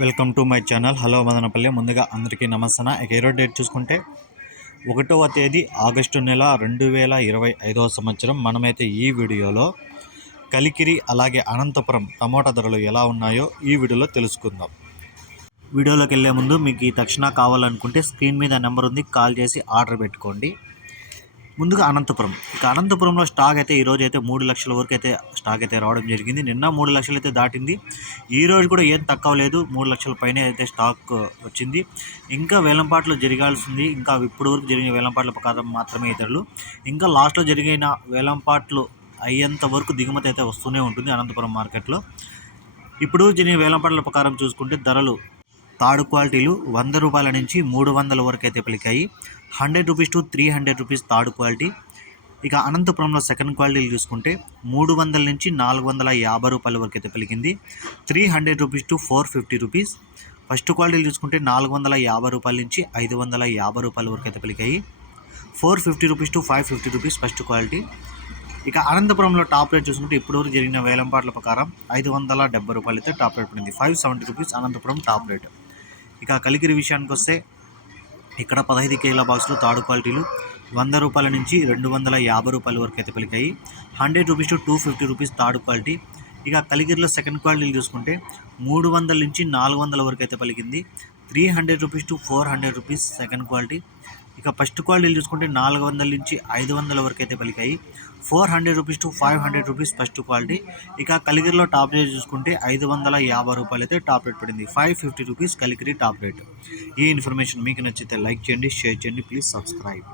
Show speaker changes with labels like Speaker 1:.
Speaker 1: Welcome to my channel. Hello Madanapalle. ముందుగా అందరికీ నమస్తన ఇక ఈరోజు డేట్ చూసుకుంటే ఒకటవ తేదీ ఆగస్టు నెల రెండు వేల ఇరవై ఐదవ సంవత్సరం. మనమైతే ఈ వీడియోలో కలికిరి అలాగే అనంతపురం టమోటా ధరలు ఎలా ఉన్నాయో ఈ వీడియోలో తెలుసుకుందాం. వీడియోలోకి వెళ్ళే ముందు మీకు ఈ తక్షణ కావాలనుకుంటే స్క్రీన్ మీద నెంబర్ ఉంది. కాల్ చేసి ఆర్డర్ పెట్టుకోండి. ముందుగా అనంతపురం. ఇక అనంతపురంలో స్టాక్ అయితే ఈరోజు అయితే మూడు లక్షల వరకు అయితే స్టాక్ అయితే రావడం జరిగింది. నిన్న మూడు లక్షలు అయితే దాటింది. ఈరోజు కూడా ఏం తక్కువ లేదు. మూడు లక్షల పైన అయితే స్టాక్ వచ్చింది. ఇంకా వేలంపాట్లు జరగాల్సింది ఇంకా ఇప్పుడు వరకు జరిగిన వేలంపాట్ల ప్రకారం మాత్రమే ఇతరులు. ఇంకా లాస్ట్లో జరిగిన వేలంపాట్లు అయ్యేంత వరకు దిగుమతి అయితే వస్తూనే ఉంటుంది అనంతపురం మార్కెట్లో. ఇప్పుడు జరిగిన వేలంపాట్ల ప్రకారం చూసుకుంటే ధరలు తాడు క్వాలిటీలు వంద రూపాయల నుంచి మూడు వందల వరకు అయితే పలికాయి. Hundred rupees to three hundred rupees third quality. ఇక అనంతపురంలో సెకండ్ క్వాలిటీలు చూసుకుంటే మూడు వందల నుంచి నాలుగు వందల యాభై రూపాయల వరకు అయితే పలికింది. Three hundred rupees to four fifty rupees. First క్వాలిటీలు చూసుకుంటే నాలుగు వందల యాభై రూపాయల నుంచి ఐదు వందల యాభై రూపాయల వరకు అయితే పలికాయి. Four fifty rupees to five fifty rupees first quality. ఇక అనంతపురంలో టాప్ రేట్ చూసుకుంటే ఇప్పటివరకు జరిగిన వేలంపాట్ల ప్రకారం ఐదు వందల డెబ్బై రూపాయలు అయితే టాప్ రేట్ పడింది. Five seventy rupees Anantapur top rate. ఇక కలిగిరి విషయానికి వస్తే ఇక్కడ పదహైదు కేల బాక్సులు తాడు క్వాలిటీలు వంద రూపాయల నుంచి రెండు వందల యాభై రూపాయల వరకు అయితే పలికాయి. Hundred rupees to two fifty rupees third quality. ఇక కలిగిరిలో సెకండ్ క్వాలిటీలు చూసుకుంటే మూడు వందల నుంచి నాలుగు వందల వరకు అయితే పలికింది. Three hundred rupees to four hundred rupees second quality. ఇక ఫస్ట్ క్వాలిటీలు చూసుకుంటే నాలుగు వందల నుంచి ఐదు వందల వరకు అయితే పలికాయి. Four hundred rupees to five hundred rupees first quality. ఇక కలిగిరిలో టాప్ రేట్ చూసుకుంటే ఐదు వందల యాభై రూపాయలు అయితే టాప్ రేట్ పడింది. Five fifty rupees Kaligiri top rate. ఈ ఇన్ఫర్మేషన్ మీకు నచ్చితే లైక్ చేయండి షేర్ చేయండి ప్లీజ్ సబ్స్క్రైబ్.